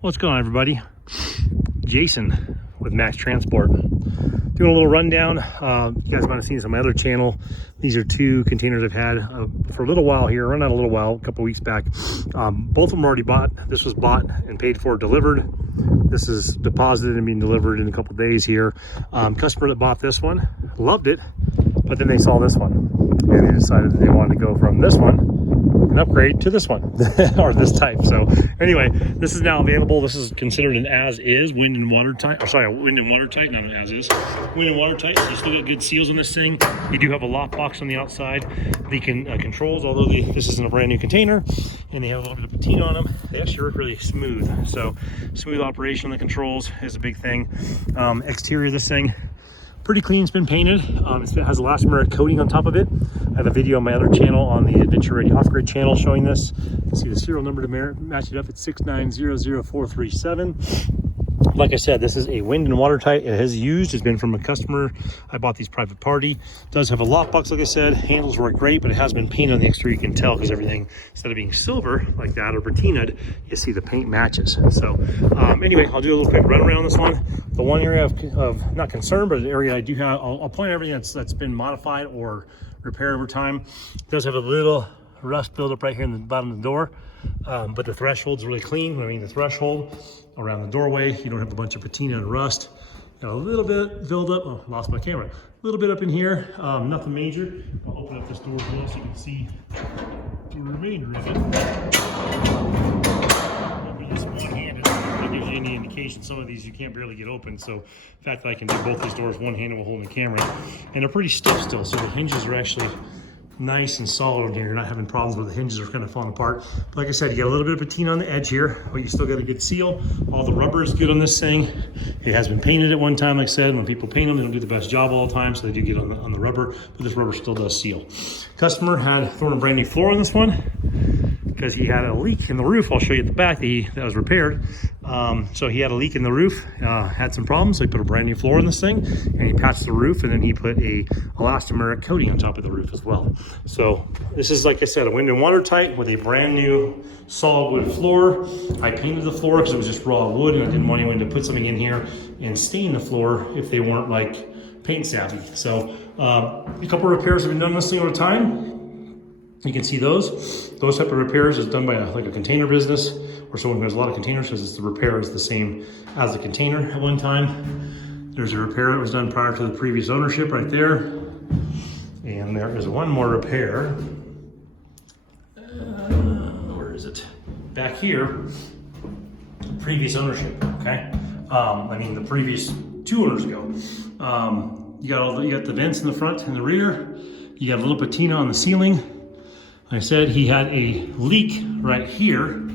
What's going on, everybody? Jason with Max Transport. Doing a little rundown. You guys might have seen this on my other channel. These are two containers I've had for a little while here, or not a little while, a couple weeks back. Both of them already bought. This was bought and paid for, delivered. This is deposited and being delivered in a couple days here. Customer that bought this one loved it, but then they saw this one and they decided that they wanted to go from this one and upgrade to this one or this type. So anyway, this is now available. This is considered an as-is wind and watertight. Wind and watertight, not an as-is. Wind and watertight. So you still got good seals on this thing. You do have a lockbox on the outside. The controls, although this isn't a brand new container, and they have a little bit of patina on them, they actually work really smooth. So smooth operation on the controls is a big thing. Exterior of this thing, pretty clean. It's been painted. It has elastomeric coating on top of it. I have a video on my other channel, on the Adventure Ready Off-Grid channel, showing this. You can see the serial number to match it up. It's 6900437. Like I said, this is a wind and watertight. It has used. It's been from a customer. I bought these private party. It does have a lockbox, like I said. Handles work great, but it has been painted on the exterior. You can tell because everything, instead of being silver like that or patinaed, you see the paint matches. So anyway, I'll do a little quick run around this one. The one area of not concern, but an area I do have, I'll point out everything that's been modified or repaired over time. It does have a little rust buildup right here in the bottom of the door, but the threshold's really clean. When I mean the threshold around the doorway, you don't have a bunch of patina and rust. Got a little bit build up. Oh, lost my camera. A little bit up in here, nothing major. I'll open up this door as well so you can see the remainder of it. One-handed. That gives you any indication. Some of these you can't barely get open. So the fact that I can do both these doors one-handed while holding the camera, and they're pretty stiff still. So the hinges are actually nice and solid in here. You're not having problems where the hinges are kind of falling apart. But like I said, you got a little bit of patina on the edge here, but you still got a good seal. All the rubber is good on this thing. It has been painted at one time, like I said. When people paint them, they don't do the best job all the time, so they do get on the rubber, but this rubber still does seal. Customer had thrown a brand new floor on this one because he had a leak in the roof. I'll show you at the back that was repaired. So he had a leak in the roof, had some problems, so he put a brand new floor in this thing, and he patched the roof, and then he put a elastomeric coating on top of the roof as well. So this is, like I said, a wind and watertight with a brand new solid wood floor. I painted the floor because it was just raw wood, and I didn't want anyone to put something in here and stain the floor if they weren't like paint savvy. So a couple of repairs have been done on this thing over time. You can see those type of repairs is done by a container business or someone who has a lot of containers, because the repair is the same as the container at one time. There's a repair that was done prior to the previous ownership right there. And there is one more repair. Where is it? Back here, previous ownership, okay? I mean the previous 2 owners ago. You got the vents in the front and the rear. You got a little patina on the ceiling. Like I said, he had a leak right here,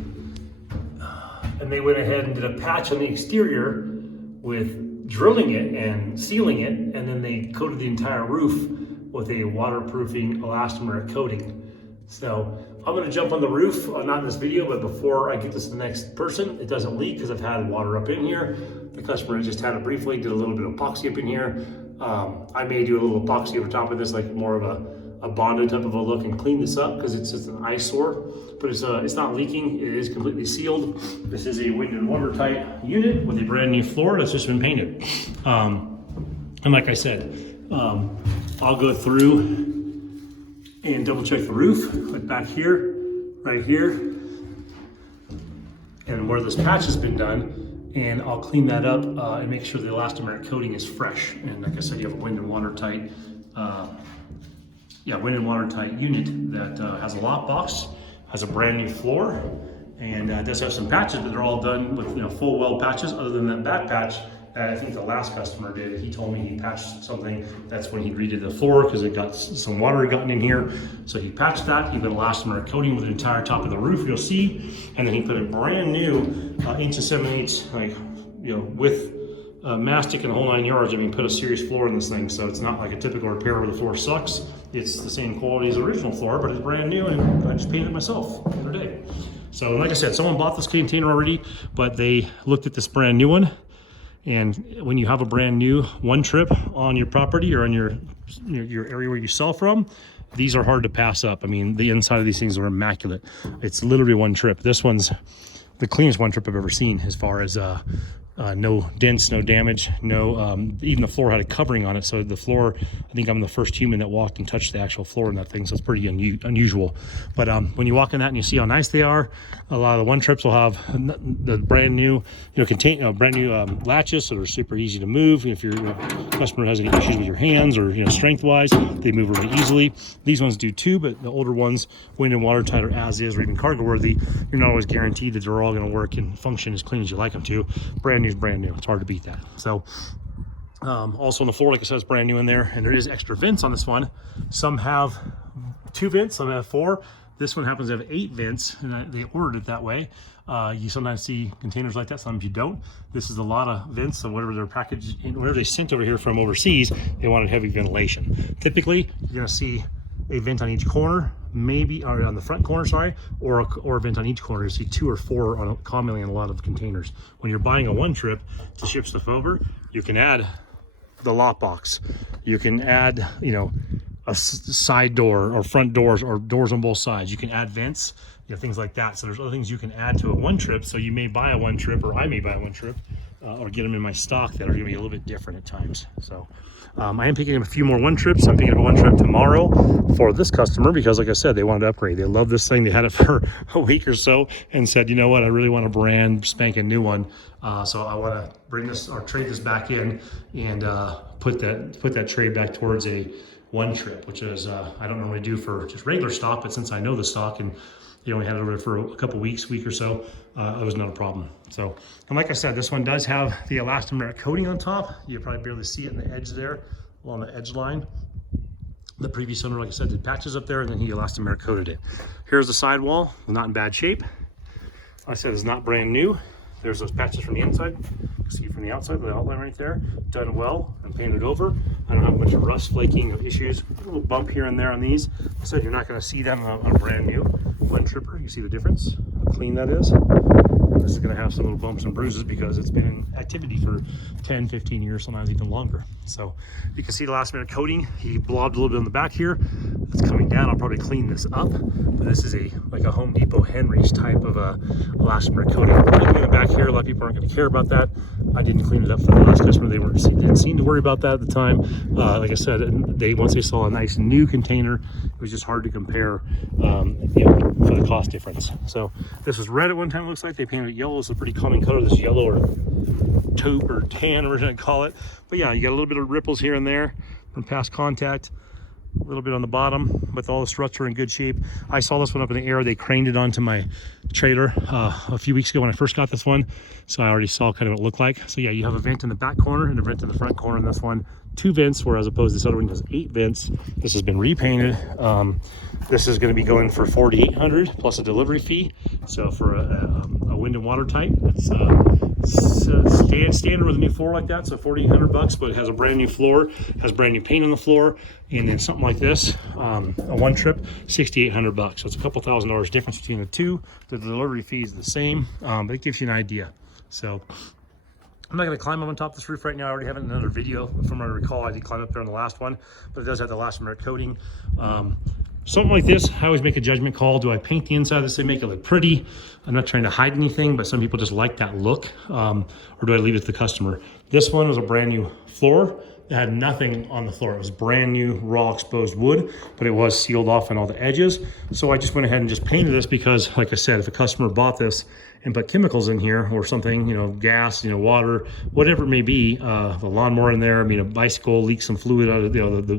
and they went ahead and did a patch on the exterior with drilling it and sealing it, and then they coated the entire roof with a waterproofing elastomeric coating. So I'm gonna jump on the roof, not in this video, but before I get this to the next person. It doesn't leak because I've had water up in here. The customer just had it briefly, did a little bit of epoxy up in here. I may do a little epoxy over top of this, like more of a bonded type of a look, and clean this up because it's just an eyesore, but it's not leaking. It is completely sealed. This is a wind and watertight unit with a brand new floor that's just been painted. And like I said, I'll go through and double check the roof, like back here, right here, and where this patch has been done, and I'll clean that up and make sure the elastomeric coating is fresh. And like I said, you have a wind and watertight wind and watertight unit that has a lockbox, has a brand new floor, and does have some patches, but they're all done with full weld patches, other than that back patch that I think the last customer did. He told me he patched something. That's when he redid the floor because it got some water had gotten in here. So he patched that. He put elastomeric coating with the entire top of the roof, you'll see, and then he put a brand new 1 7/8 with mastic and the whole 9 yards. I mean, put a serious floor in this thing, so it's not like a typical repair where the floor sucks. It's the same quality as the original floor, but it's brand new, and I just painted it myself the other day. So like I said, someone bought this container already, but they looked at this brand new one. And when you have a brand new one trip on your property or on your area where you sell from, these are hard to pass up. I mean, the inside of these things are immaculate. It's literally one trip. This the cleanest one trip I've ever seen, as far as no dents, no damage, no even the floor had a covering on it. So the floor, I think I'm the first human that walked and touched the actual floor in that thing, so it's pretty unusual. But when you walk in that and you see how nice they are, a lot of the one trips will have the brand new, brand new latches, so they're super easy to move. If your customer has any issues with your hands or strength wise, they move really easily. These ones do too, but the older ones, wind and watertight or as is, or even cargo worthy, you're not always guaranteed that they're all going to work and function as clean as you like them to. Brand new is brand new. It's hard to beat that. So also on the floor, like I said, it's brand new in there, and there is extra vents on this one. Some have 2 vents, some have 4. This one happens to have 8 vents, and they ordered it that way. You sometimes see containers like that, sometimes you don't. This is a lot of vents, so whatever they're packaged, whatever they sent over here from overseas, they wanted heavy ventilation. Typically, you're going to see a vent on each corner, maybe, or on the front corner, sorry, or a vent on each corner. You see 2 or 4 commonly in a lot of containers. When you're buying a one trip to ship stuff over, you can add the lockbox. You can add, a side door or front doors or doors on both sides. You can add vents, things like that. So there's other things you can add to a one trip. So you may buy a one trip, or I may buy a one trip, or get them in my stock that are going to be a little bit different at times. So I am picking up a few more one trips. I'm picking up a one trip tomorrow for this customer because, like I said, they wanted to upgrade. They love this thing. They had it for a week or so and said, you know what, I really want a brand spanking new one. So I want to bring this or trade this back in and put that trade back towards a one trip, which is I don't normally do for just regular stock, but since I know the stock and you only had it over for a couple weeks, week or so, it was not a problem. So, and like I said, this one does have the elastomeric coating on top. You probably barely see it in the edge there, along the edge line. The previous owner, like I said, did patches up there, and then he elastomeric coated it. Here's the sidewall, not in bad shape. Like I said, it's not brand new. There's those patches from the inside. You can see from the outside, the outline right there, done well and painted over. I don't have much of rust, flaking, or issues. A little bump here and there on these. I said you're not going to see them on a brand new one tripper. You see the difference, how clean that is. This is going to have some little bumps and bruises because it's been in activity for 10, 15 years, sometimes even longer. So you can see the last minute coating. He blobbed a little bit on the back here. It's coming down. I'll probably clean this up. But this is like a Home Depot Henry's type of a elastomeric coating. In the back here, a lot of people aren't going to care about that. I didn't clean it up for the last customer. They didn't seem to worry about that at the time. Like I said, once they saw a nice new container, it was just hard to compare for the cost difference. So this was red at one time, it looks like. They painted it yellow. It's a pretty common color, this yellow or taupe or tan, we're going to call it. But yeah, you got a little bit of ripples here and there from past contact. A little bit on the bottom, but all the struts are in good shape. I saw this one up in the air. They craned it onto my trailer a few weeks ago when I first got this one, so I already saw kind of what it looked like. So yeah, you have a vent in the back corner and a vent in the front corner in this one. 2 vents, whereas opposed to this other one has 8 vents. This has been repainted. This is going to be going for $4,800 plus a delivery fee. So for a wind and water type, it's standard with a new floor like that. So $4,800, but it has a brand new floor, has brand new paint on the floor, and then something like this, a one trip, $6,800. So it's a couple $1,000 difference between the two. The delivery fee is the same, but it gives you an idea. So I'm not going to climb up on top of this roof right now. I already have it in another video. From what I recall, I did climb up there on the last one, but it does have the elastomeric coating. Something like this, I always make a judgment call. Do I paint the inside of this and make it look pretty? I'm not trying to hide anything, but some people just like that look. Or do I leave it to the customer? This one was a brand new floor. It had nothing on the floor. It was brand new, raw, exposed wood, but it was sealed off on all the edges. So I just went ahead and just painted this because, like I said, if a customer bought this and put chemicals in here or something, gas, water, whatever it may be, the lawnmower in there, a bicycle leaks some fluid out of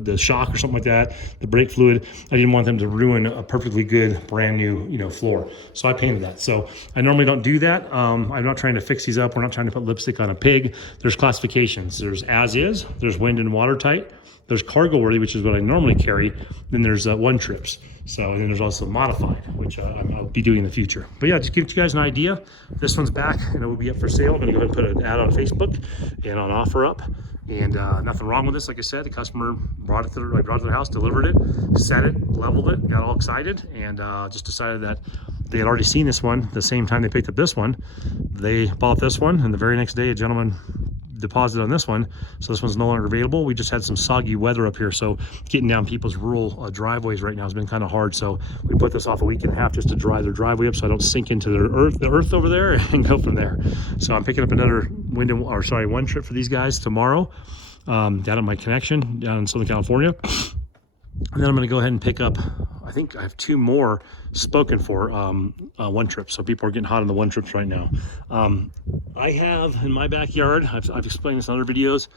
the shock or something like that, the brake fluid. I didn't want them to ruin a perfectly good brand new floor. So I painted that. So I normally don't do that. I'm not trying to fix these up. We're not trying to put lipstick on a pig. There's classifications. There's as is, there's wind and watertight, there's cargo worthy, which is what I normally carry. Then there's one trips. So, and then there's also modified, which I'll be doing in the future. But yeah, just give you guys an idea. This one's back and it will be up for sale. I'm gonna go ahead and put an ad on Facebook and on OfferUp. And nothing wrong with this. Like I said, the customer brought it to their house, delivered it, set it, leveled it, got all excited, and just decided that they had already seen this one the same time they picked up this one. They bought this one, and the very next day, a gentleman deposit on this one, so this one's no longer available. We just had some soggy weather up here, so getting down people's rural driveways right now has been kind of hard. So we put this off a week and a half just to dry their driveway up, so I don't sink into the earth over there and go from there. So I'm picking up another one trip for these guys tomorrow, down at my connection down in Southern California. And then I'm going to go ahead and pick up, I think I have 2 more spoken for one trip. So people are getting hot on the one trips right now. I have in my backyard, I've explained this in other videos,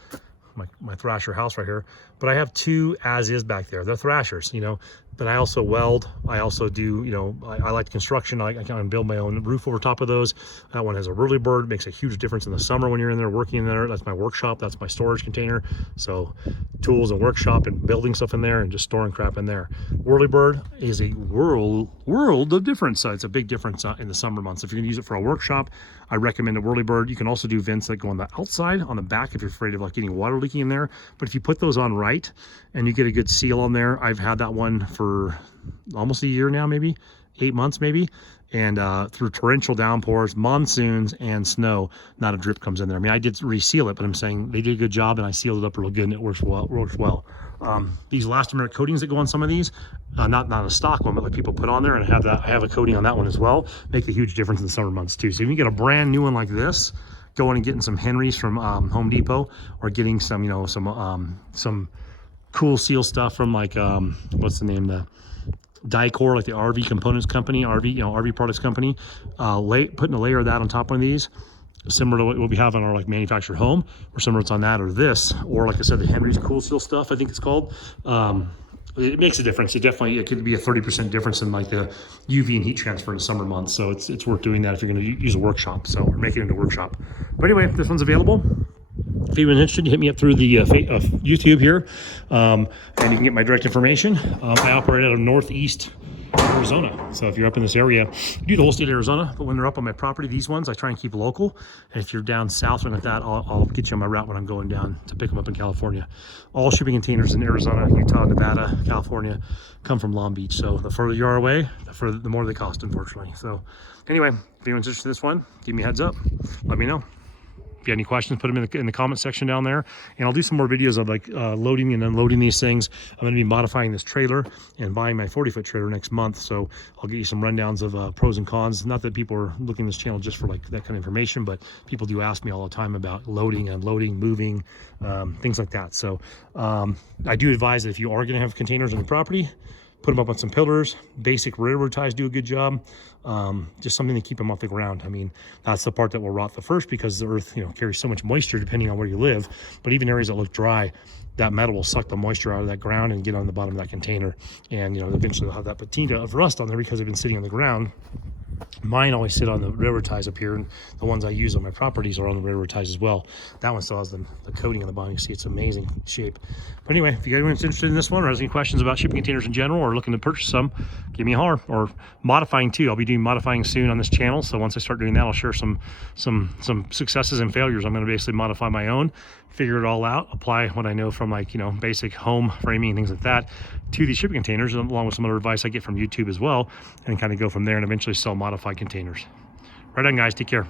my Thrasher house right here, but I have 2 as is back there. They're Thrashers, you know, but I also weld. I also do, you know, I like construction. I kind of build my own roof over top of those. That one has a whirlybird, makes a huge difference in the summer when you're in there working in there. That's my workshop. That's my storage container. So tools and workshop and building stuff in there and just storing crap in there. Whirlybird is a world of difference. So it's a big difference in the summer months. If you're gonna use it for a workshop, I recommend a whirlybird. You can also do vents that go on the outside, on the back, if you're afraid of like getting water leaking in there. But if you put those on right and you get a good seal on there, I've had that one for almost a year now, maybe 8 months maybe, and through torrential downpours, monsoons, and snow, not a drip comes in there. I mean, I did reseal it, but I'm saying they did a good job, and I sealed it up real good, and it works well. These elastomeric coatings that go on some of these, not a stock one, but like people put on there, and I have a coating on that one as well, make a huge difference in the summer months too. So if you get a brand new one like this, going and getting some Henrys from Home Depot, or getting some, you know, some cool seal stuff from like what's the name, the Dicor, like the RV components company, RV products company, putting a layer of that on top of these, similar to what we have on our like manufactured home, or similar it's on that, or this, or like I said, the Henry's cool seal stuff, I think it's called. It makes a difference. It could be a 30% difference in like the UV and heat transfer in the summer months. So it's worth doing that if you're going to use a workshop. So, or make it into a workshop. But anyway, this one's available. If you're interested, hit me up through the YouTube here, and you can get my direct information. I operate out of Northeast Arizona. So if you're up in this area, I do the whole state of Arizona, but when they're up on my property, these ones I try and keep local. And if you're down south or like that, I'll get you on my route when I'm going down to pick them up in California. All shipping containers in Arizona, Utah, Nevada, California come from Long Beach. So the further you are away, the more they cost, unfortunately. So anyway, if anyone's interested in this one, give me a heads up. Let me know. If you have any questions, put them in the comment section down there, and I'll do some more videos of like loading and unloading these things. I'm going to be modifying this trailer and buying my 40-foot trailer next month, so I'll get you some rundowns of pros and cons. Not that people are looking at this channel just for like that kind of information, but people do ask me all the time about loading, unloading, moving, things like that. So I do advise that if you are going to have containers on your property, put them up on some pillars. Basic railroad ties do a good job. Just something to keep them off the ground. I mean, that's the part that will rot the first, because the earth, you know, carries so much moisture depending on where you live. But even areas that look dry, that metal will suck the moisture out of that ground and get on the bottom of that container. And, you know, eventually they'll have that patina of rust on there because they've been sitting on the ground. Mine always sit on the railroad ties up here, and the ones I use on my properties are on the railroad ties as well. That one still has the coating on the bottom. You see it's amazing shape. But anyway, if you guys are interested in this one, or has any questions about shipping containers in general, or looking to purchase some, give me a holler. Or modifying too. I'll be doing modifying soon on this channel. So once I start doing that, I'll share some successes and failures. I'm going to basically modify my own, figure it all out, apply what I know from like, you know, basic home framing and things like that to these shipping containers, along with some other advice I get from YouTube as well, and kind of go from there and eventually sell modified containers. Right on, guys. Take care.